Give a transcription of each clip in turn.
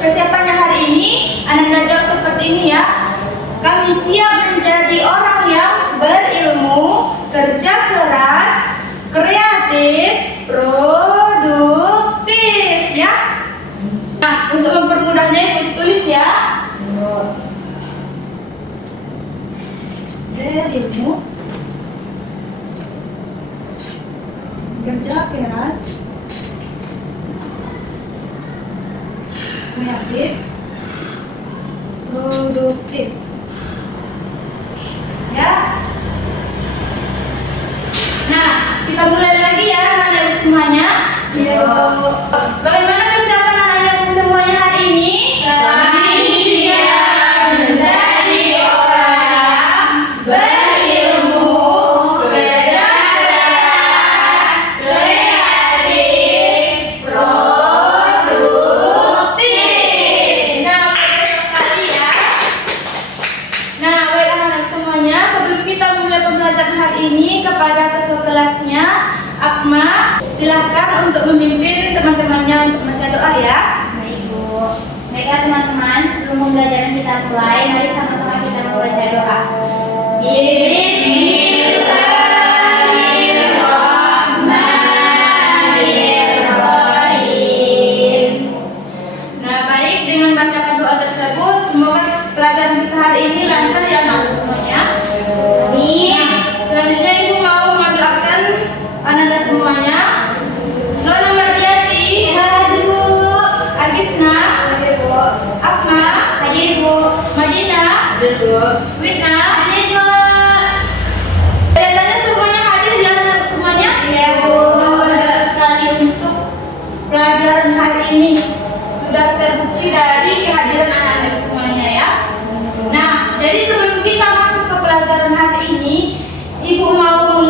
Kesiapannya hari ini, Ananda jawab seperti ini ya. Kami siap menjadi orang yang berilmu, kerja keras, kreatif, produktif ya. Nah, untuk mempermudahnya ikut tulis ya. Berilmu, kerja keras, kreatif, produktif ya. Nah, kita mulai lagi ya anak-anak semuanya. Bagaimana kesiapan anak-anak semuanya hari ini? Kami siap menjadi orang berilmu, kerja keras, kreatif, produktif. Nah, baik sekali ya. Nah, baik anak-anak semuanya, sebelum kita mulai pembelajaran hari ini, kepada ketua kelasnya, Akma, silahkan untuk memimpin teman-temannya untuk membaca doa ya. Baik Bu. Baiklah teman-teman, sebelum pembelajaran kita mulai, mari sama-sama kita membaca doa. Bismillahirrahmanirrahim. Nah, baik, dengan bacakan doa tersebut, semoga pelajaran kita hari ini lancar ya anak-anak semuanya. Amin. Selanjutnya Ibu mau mengambil aksen Ananda semuanya. Nona Mardiati, Hadir Bu. Agisna, Hadir Bu. Akma, Hadir Bu. Madina, Witna. Hadir Bu. Kelihatannya semuanya hadir ya anak semuanya. Iya Bu. Bagus sekali untuk pelajaran hari ini. Sudah terbukti dari kehadiran anak-anak semuanya ya. Nah, jadi sebelum kita masuk ke pelajaran hari ini, Ibu mau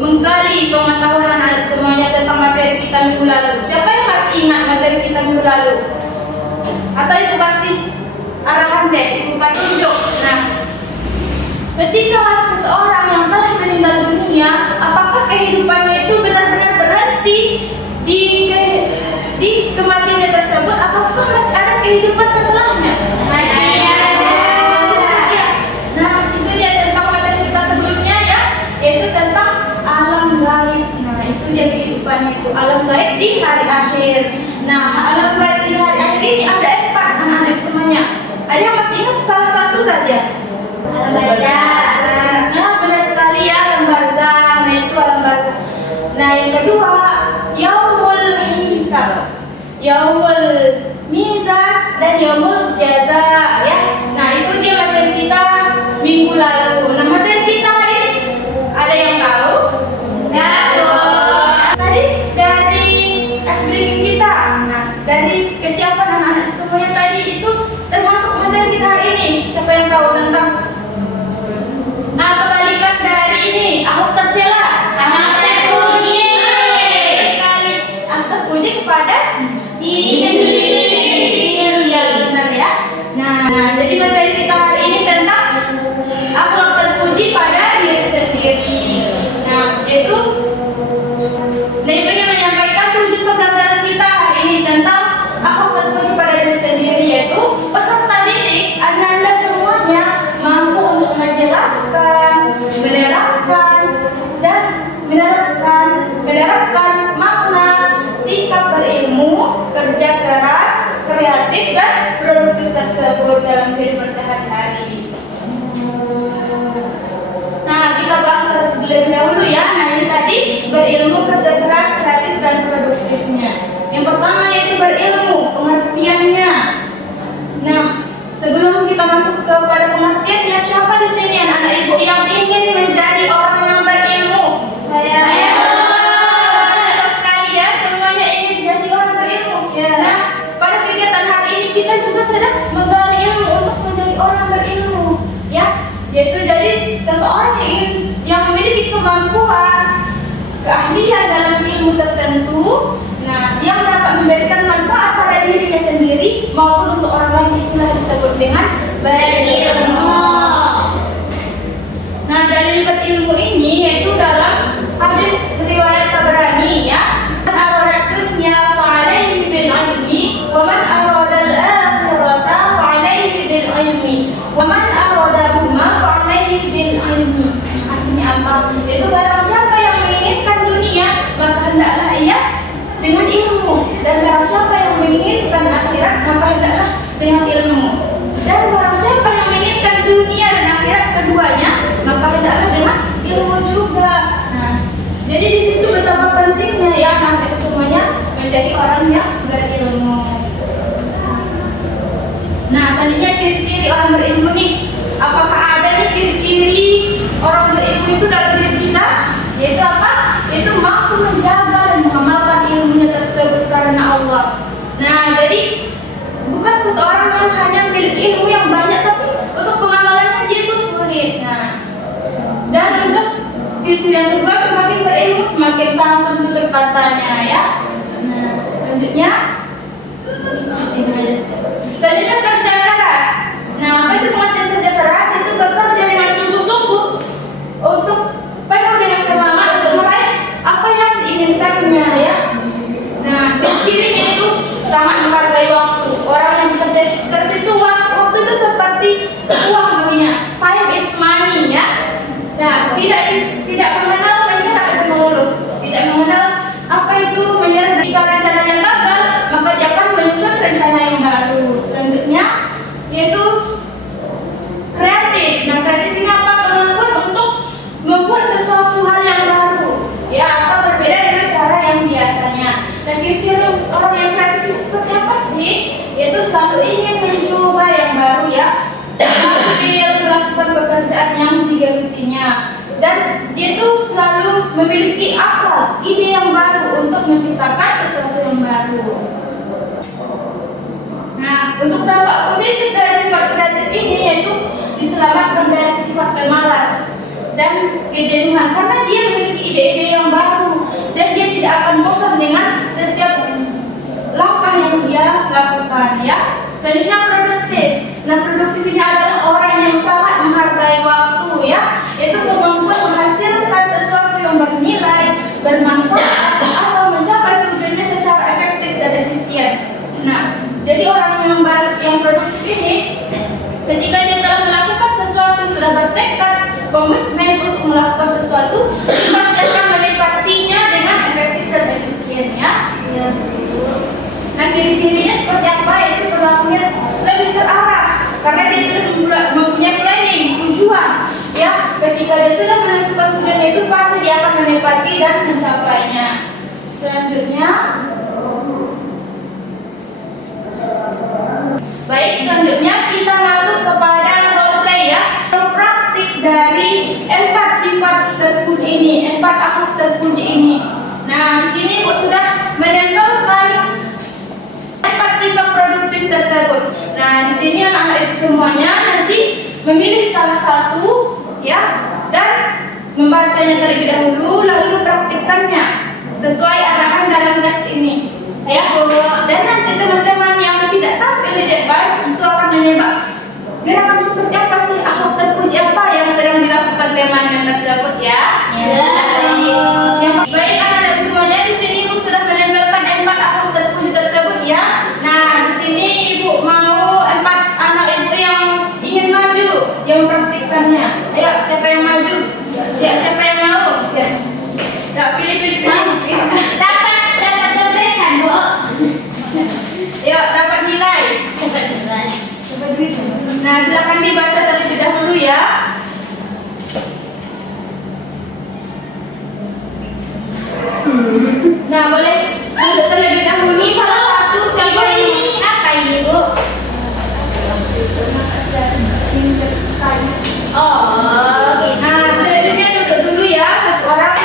menggali pengetahuan anak-anak semuanya tentang materi kita minggu lalu. Siapa yang masih ingat materi kita minggu lalu? Atau Ibu kasih arahan deh, Ibu kasih tunjuk. Nah, ketika seseorang yang telah meninggal dunia, apakah kehidupannya itu benar-benar berhenti di kematiannya tersebut, ataukah masih ada kehidupan setelahnya? Nah, itu dia tentang materi kita sebelumnya ya, yaitu tentang alam gaib. Nah, itu dia kehidupannya itu, alam gaib di hari akhir. Nah, alam gaib di hari akhir ini ada 4 anak-anak semuanya. Ada yang masih ingat salah satu saja? Nah, benar sekali ya, alam barzah. Nah, itu alam barzah. Nah, yang kedua, yaumul hisab, yaumul mizan, dan yaumul jaza ya. Nah, itu dia materi kita minggu lalu. Nah, materi kita hari ini ada yang tahu? Tadi dari briefing kita. Nah, dari kesiapan anak-anak semuanya tadi itu termasuk materi kita hari ini. Siapa yang tahu tentang kebalikan dari ini? Ahok tercela. Baik sekali. Ahok terpuji kepada Diri sendiri. Ya, benar ya. Nah, jadi materi kita hari ini tentang akhlak terpuji pada diri sendiri. Nah, yaitu Ibu ingin menyampaikan tujuan pembelajaran kita hari ini tentang akhlak terpuji pada diri sendiri, yaitu peserta didik Ananda semuanya mampu untuk menjelaskan, menerapkan makna sikap berilmu, kerja keras, kreatif, dan produktif tersebut dalam kehidupan sehari-hari. Nah, kita bahas terlebih dahulu ya. Nah, ini tadi berilmu, kerja keras, kreatif, dan produktifnya. Yang pertama yaitu berilmu, pengertiannya. Nah, sebelum kita masuk kepada pengertiannya, siapa di sini anak-anak Ibu yang ingin menjadi orang yang berilmu? Saya. Bisa sekali ya, semuanya ingin jadi orang berilmu. Nah, pada kegiatan hari ini kita juga sedang menggali ilmu untuk menjadi orang berilmu, ya, yaitu jadi seseorang yang memiliki kemampuan, keahlian dalam ilmu tertentu, nah, yang dapat memberikan manfaat pada dirinya sendiri maupun untuk orang lain, itulah disebut dengan berilmu. Nah, dalil berilmu ini yaitu dalam hadis riwayat Tabrani ya. Man arada dunya fa alaihi bil ilmi wa man arada dengan ilmu. Dan barang siapa yang menginginkan dunia dan akhirat keduanya, maka hendaklah dengan ilmu juga. Nah, jadi di situ betapa pentingnya ya anak semuanya menjadi orang yang berilmu. Nah, selanjutnya ciri-ciri orang berilmu nih. Apakah ada nih ciri-ciri orang berilmu itu dalam diri kita? Yaitu apa? Yaitu mampu menjaga dan mengamalkan ilmunya tersebut karena Allah. Nah, jadi bukan seseorang yang hanya memiliki ilmu yang banyak, tapi untuk pengamalannya dia itu sulit. Nah, dan untuk ciri-ciri yang kedua, semakin berilmu semakin santun tutur katanya ya. Nah, selanjutnya kerja keras. Nah, apa itu pengertian kerja keras? Itu bekerja dengan sungguh-sungguh untuk penuh dengan semangat untuk meraih apa yang diinginkannya ya. Nah, ciri-cirinya itu sangat menghargai waktu. Orang yang bekerja keras itu waktu itu seperti uang baginya. Time is money ya. Nah, tidak mengenal menyerah dan mengeluh. Tidak mengenal apa itu menyerah. Jika rencananya gagal, maka dia akan menyusun rencana yang baru. Selanjutnya yaitu kreatif. Nah, kreatif ini apa? Kemampuan untuk membuat sesuatu hal yang baru. Ya, apa berbeda dengan cara yang biasanya. Dan ciri-ciri orang yang kreatif itu seperti apa sih? Yaitu selalu ingin mencoba yang baru ya. Dia melakukan pekerjaan yang digelutinya. Dan dia tuh selalu memiliki akal, ide yang baru untuk menciptakan sesuatu yang baru. Nah, untuk dampak positif dari sifat kreatif ini yaitu diselamatkan dari sifat pemalas dan kejenuhan karena dia memiliki ide-ide yang baru dan dia tidak akan bosan dengan setiap langkah yang dia lakukan ya. Selanjutnya produktif. Nah, produktif ini adalah orang yang sangat menghargai waktu ya, yaitu kemampuan menghasilkan sesuatu yang bernilai, bermanfaat atau mencapai tujuannya secara efektif dan efisien. Nah, jadi orang yang produktif ini ketika dia telah melakukan sesuatu, sudah bertekad, komitmen untuk melakukan sesuatu, pasti akan menepatinya dengan efektif dan efisien ya. Nah, ciri-cirinya seperti apa? Yaitu perilakunya lebih terarah karena dia sudah mempunyai planning, tujuan ya. Ketika dia sudah menentukan tujuan itu, pasti dia akan menepati dan mencapainya. Selanjutnya selanjutnya kita masuk kepada role play ya. Praktik dari 4 sifat terpuji ini, 4 akhlak terpuji ini. Nah, di sini Bu sudah menentukan 4 sifat produktif tersebut. Nah, di sini anak-anak ibu semuanya nanti memilih salah satu ya dan membacanya terlebih dahulu lalu mempraktikkannya sesuai arahan dalam teks ini. Ya, Bu. Dan nanti teman-teman yang tidak tampil di depan itu akan menebak gerakan seperti apa sih, akhlak terpuji apa yang sedang dilakukan teman tersebut ya. Baik anak-anak semuanya, di sini Ibu sudah menempelkan 4 akhlak terpuji tersebut ya. Nah, di sini Ibu mau 4 anak Ibu yang ingin maju yang mempraktikkannya. Ayo, siapa yang maju? Ya, siapa yang mau? Yes. Ya, pilih. Dapat contekan, Bu. Yuk, dapat nilai. Nah, silakan dibaca terlebih dahulu ya. Nah, boleh duduk terlebih dahulu. Salah satu siapa ini apa ini, Bu? Oh, gitu. Nah, selanjutnya duduk dulu ya, satu orang.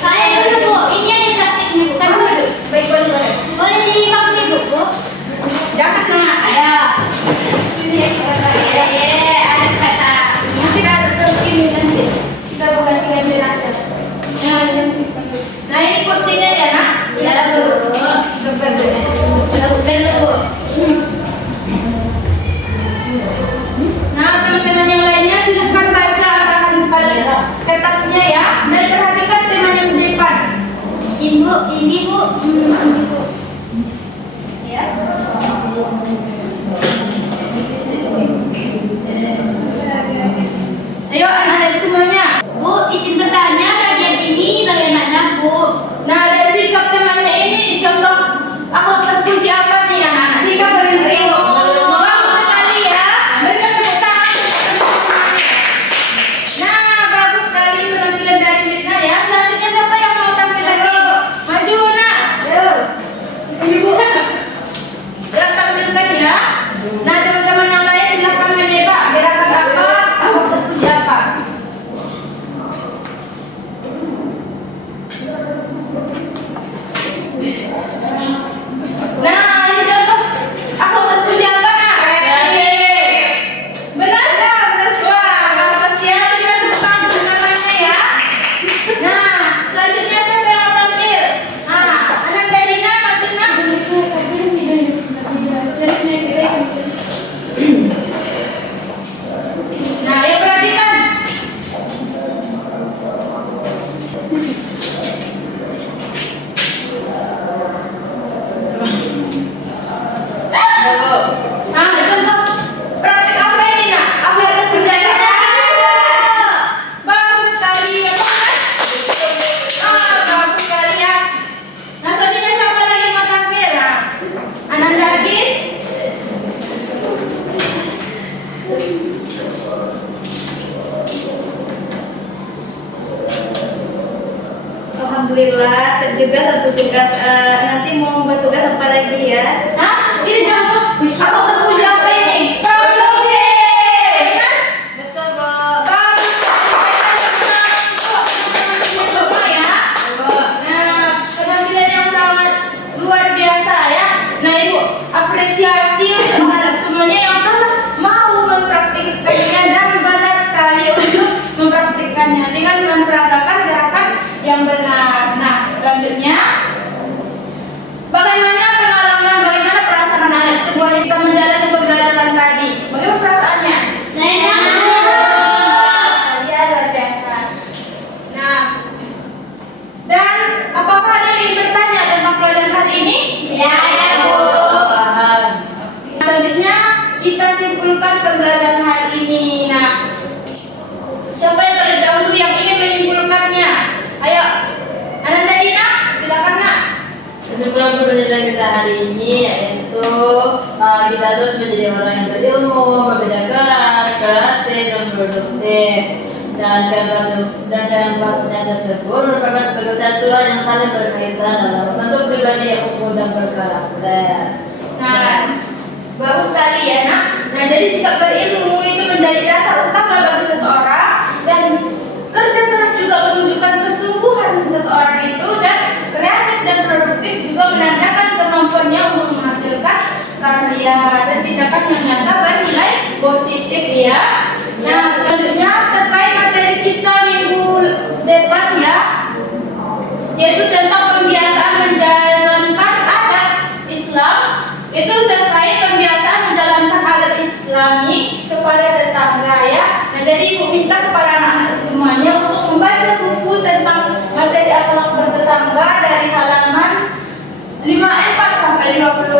Saya dulu, Bu. Ini ada praktiknya, bukan dulu. Baik, boleh. Boleh dipakai, Bu. Jangan kena ada. Sini Ada kata. nanti ada terus ini nanti kita bukan tinggal aja. Nah, ini kursinya ya nak. Silakan, Bu. Depan dulu. Bu. Nah, teman-teman yang lainnya silakan baca arahan kertasnya ya. Dan perhatikan tema yang di depan. Ini Bu. Ya. Ayo anak-anak semuanya. Bu, izin bertanya bagian ini bagian mana, Bu? Nah, dari sikap temannya ini contoh akhlak terpuji apa nih anak-anak? Sikap Nah, teman-teman yang lain silakan menebak gerakan apa atau terpuji apa. Nah, ini contoh aku terpuji apa nak? Benar? Wah, bagus ya. Kita tepuk tangan bersama-sama ya. Nah, selanjutnya siapa yang mau tampil? Nah, Ananda Dina, Madina. Nah, ayo perhatikan. Nah, contoh praktik apa ini nak? Apa yang terpuji apa? Bagus sekali ya Pak. Bagus sekali ya. Nah, selanjutnya siapa lagi mau tampil? Nah, Ananda Agis. Alhamdulillah, saya juga satu tugas. Nanti mau bertugas apa lagi ya? Nah, ini contoh aku terpuji apa ini? Produktif. Benar? Betul, Bu. Bagus sekali semua ya. Nah, penampilan yang sangat luar biasa ya. Nah, Ibu apresiasi terhadap semuanya yang telah mau mempraktikkannya dan banyak sekali untuk mempraktikkannya dengan memperagakan gerakan yang benar. Nah, selanjutnya bagaimana pengalaman, bagaimana perasaan anak semuanya kita menjalani pembelajaran tadi? Bagaimana perasaannya? Ya, luar biasa. Nah, dan apakah ada yang ingin bertanya tentang pelajaran hari ini? Ya, Bu. Selanjutnya kita simpulkan pembelajaran hari ini. Nah, siapa yang terlebih dahulu yang ingin menyimpulkannya? Ayo, Ananda Dina, silakan nak. Kesimpulan pembelajaran kita hari ini yaitu kita terus menjadi orang yang berilmu, bekerja keras, kreatif, dan produktif. Dan keempatnya tersebut merupakan satu kesatuan yang saling berkaitan dalam bentuk pribadi yang utuh dan berkarakter. Nah, bagus sekali ya nak. Nah, jadi sikap berilmu itu menjadi dasar utama bagi seseorang, dan kerja keras juga menunjukkan kesungguhan seseorang itu, dan kreatif dan produktif juga menandakan kemampuannya untuk menghasilkan karya dan tindakan yang nyata bernilai positif ya. Nah, selanjutnya terkait materi kita minggu depan ya, yaitu tentang pembiasaan menjalankan adat Islam. Itu terkait pembiasaan menjalankan adat Islami kepada tetangga ya. Nah, jadi Ibu minta kepada anak-anak semuanya untuk membaca buku tentang materi akhlak bertetangga dari halaman 54 sampai 56